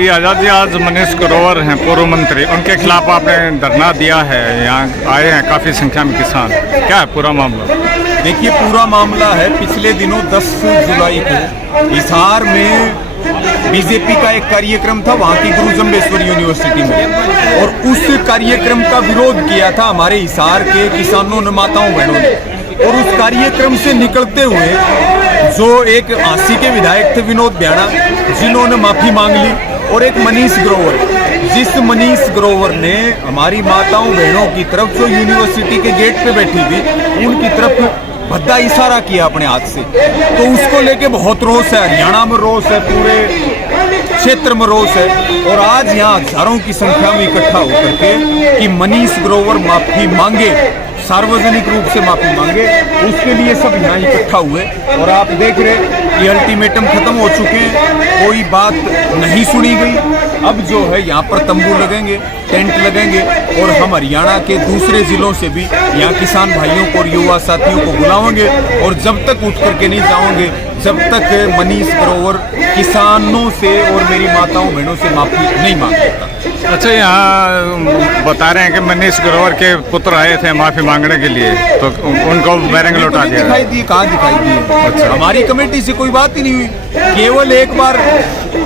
आजादी आज मनीष ग्रोवर हैं, पूर्व मंत्री, उनके खिलाफ आपने धरना दिया है। यहाँ आए हैं काफ़ी संख्या में किसान, क्या है पूरा मामला? देखिए, पूरा मामला है, पिछले दिनों 10 जुलाई को हिसार में बीजेपी का एक कार्यक्रम था, वहाँ की गुरु जम्बेश्वर यूनिवर्सिटी में, और उस कार्यक्रम का विरोध किया था हमारे हिसार के किसानों ने, माताओं बहनों ने। और उस कार्यक्रम से निकलते हुए जो एक आसी के विधायक थे विनोद ब्याड़ा, जिन्होंने माफी मांग ली, और एक मनीष ग्रोवर, जिस मनीष ग्रोवर ने हमारी माताओं बहनों की तरफ जो यूनिवर्सिटी के गेट पे बैठी थी उनकी तरफ भद्दा इशारा किया अपने हाथ से, तो उसको लेके बहुत रोष है। हरियाणा में रोष है, पूरे क्षेत्र में रोष है, और आज यहाँ हजारों की संख्या में इकट्ठा होकर के कि मनीष ग्रोवर माफी मांगे, सार्वजनिक रूप से माफी मांगे, उसके लिए सब यहाँ इकट्ठा हुए। और आप देख रहे कि अल्टीमेटम खत्म हो चुके हैं, कोई बात नहीं सुनी गई। अब जो है यहाँ पर तंबू लगेंगे, टेंट लगेंगे, और हम हरियाणा के दूसरे जिलों से भी यहाँ किसान भाइयों को और युवा साथियों को बुलाएंगे, और जब तक उठ करके नहीं जाओगे, जब तक मनीष ग्रोवर किसानों से और मेरी माताओं बहनों से माफी नहीं मांगता। अच्छा, यहाँ बता रहे हैं कि मनीष ग्रोवर के पुत्र आए थे माफी मांगने के लिए, तो उनको बैरंग लौटा दिया। दिखाई दी, कहाँ दिखाई दी? अच्छा, हमारी कमेटी से कोई बात ही नहीं हुई।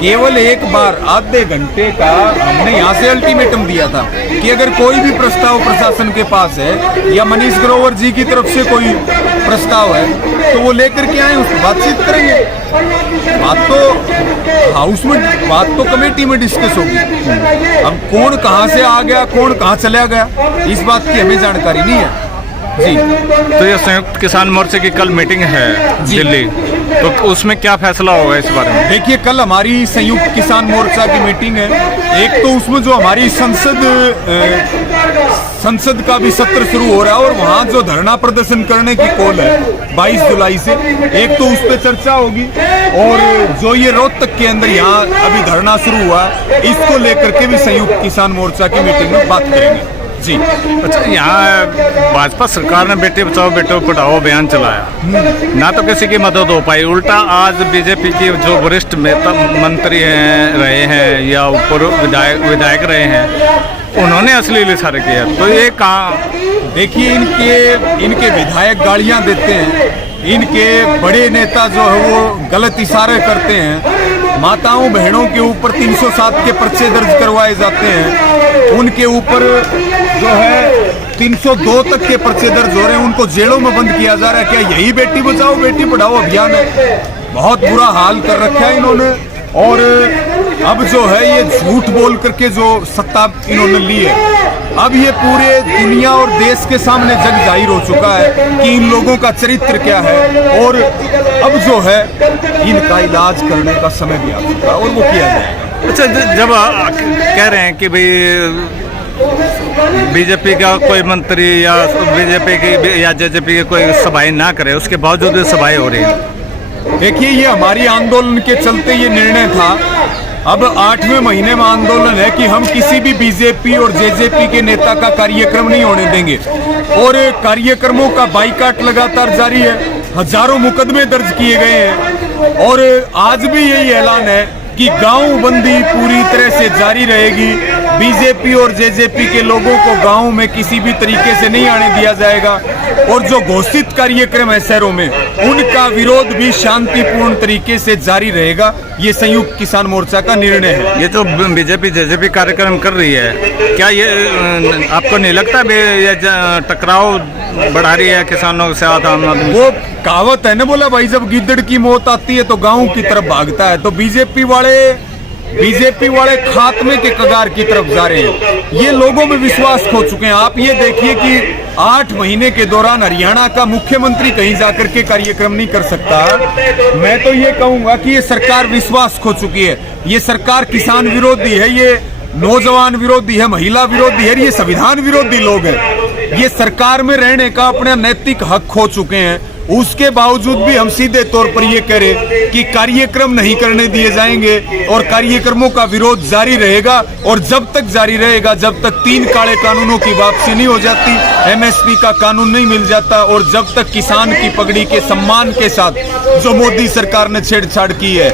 केवल एक बार आधे घंटे का हमने यहाँ से अल्टीमेटम दिया था कि अगर कोई भी प्रस्ताव प्रशासन के पास है या मनीष ग्रोवर जी की तरफ से कोई प्रस्ताव है तो वो लेकर के आए, उस बातचीत करेंगे। बात तो हाउस में, बात तो कमेटी में डिस्कस होगी। अब कौन कहाँ से आ गया, कौन कहाँ चला गया, इस बात की हमें जानकारी नहीं है जी। तो ये संयुक्त किसान मोर्चे की कल मीटिंग है दिल्ली, तो उसमें क्या फैसला होगा इस बारे में? देखिए, कल हमारी संयुक्त किसान मोर्चा की मीटिंग है। एक तो उसमें जो हमारी संसद का भी सत्र शुरू हो रहा है, और वहाँ जो धरना प्रदर्शन करने की कॉल है 22 जुलाई से, एक तो उस पर चर्चा होगी, और जो ये रोहतक के अंदर यहाँ अभी धरना शुरू हुआ है, इसको लेकर के भी संयुक्त किसान मोर्चा की मीटिंग में बात करेंगे जी। अच्छा, यहाँ भाजपा सरकार ने बेटी बचाओ बेटी पढ़ाओ अभियान चलाया, ना तो किसी की मदद हो पाई, उल्टा आज बीजेपी की जो वरिष्ठ मंत्री रहे हैं या पूर्व विधायक रहे हैं, उन्होंने अश्लील इशारे किया। तो ये कहाँ? देखिए, इनके विधायक गालियां देते हैं, इनके बड़े नेता जो है वो गलत इशारे करते हैं, माताओं बहनों के ऊपर 307 के पर्चे दर्ज करवाए जाते हैं, उनके ऊपर जो है 302 तक के पर्चे दर्ज हो रहे हैं, उनको जेलों में बंद किया जा रहा है। क्या यही बेटी बचाओ बेटी पढ़ाओ अभियान है? बहुत बुरा हाल कर रखा है इन्होंने। और अब जो है ये झूठ बोल करके जो सत्ता इन्होंने ली है, अब ये पूरे दुनिया और देश के सामने जग जाहिर हो चुका है कि इन लोगों का चरित्र क्या है, और अब जो है इनका इलाज करने का समय भी आ चुका है और वो किया जाएगा। अच्छा, जब कह रहे हैं कि भाई बीजेपी का कोई मंत्री या बीजेपी की या जेजेपी की कोई सभाएं ना करे, उसके बावजूद सभाएं हो रही हैं। देखिए, ये हमारी आंदोलन के चलते ये निर्णय था। अब 8वें महीने में आंदोलन है कि हम किसी भी बीजेपी और जेजेपी के नेता का कार्यक्रम नहीं होने देंगे, और कार्यक्रमों का बाइकाट लगातार जारी है। हजारों मुकदमे दर्ज किए गए हैं, और आज भी यही ऐलान है कि गांव बंदी पूरी तरह से जारी रहेगी। बीजेपी और जेजेपी के लोगों को गांव में किसी भी तरीके से नहीं आने दिया जाएगा, और जो घोषित कार्यक्रम है शहरों में, उनका विरोध भी शांतिपूर्ण तरीके से जारी रहेगा। ये संयुक्त किसान मोर्चा का निर्णय है। ये जो बीजेपी जेजेपी कार्यक्रम कर रही है, क्या ये आपको नहीं लगता ये टकराव बढ़ा रही है किसानों के साथ? वो कहावत है ना, बोला भाई जब गिद्दड़ की मौत आती है तो गाँव की तरफ भागता है। तो बीजेपी वाले खात्मे के कगार की तरफ जा रहे हैं। ये लोगों में विश्वास खो चुके हैं। आप ये देखिए कि 8 महीने के दौरान हरियाणा का मुख्यमंत्री कहीं जाकर के कार्यक्रम नहीं कर सकता। मैं तो ये कहूंगा कि ये सरकार विश्वास खो चुकी है। ये सरकार किसान विरोधी है, ये नौजवान विरोधी है, महिला विरोधी है, ये संविधान विरोधी लोग हैं। ये सरकार में रहने का अपना नैतिक हक खो चुके हैं। उसके बावजूद भी हम सीधे तौर पर यह करें कि कार्यक्रम नहीं करने दिए जाएंगे और कार्यक्रमों का विरोध जारी रहेगा। और जब तक जारी रहेगा, जब तक 3 काले कानूनों की वापसी नहीं हो जाती, एमएसपी का कानून नहीं मिल जाता, और जब तक किसान की पगड़ी के सम्मान के साथ जो मोदी सरकार ने छेड़छाड़ की है,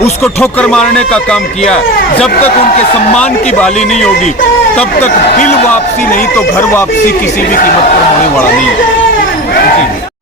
उसको ठोकर मारने का काम किया है, जब तक उनके सम्मान की बहाली नहीं होगी, तब तक बिल वापसी नहीं तो घर वापसी किसी भी कीमत पर होने वाला नहीं है।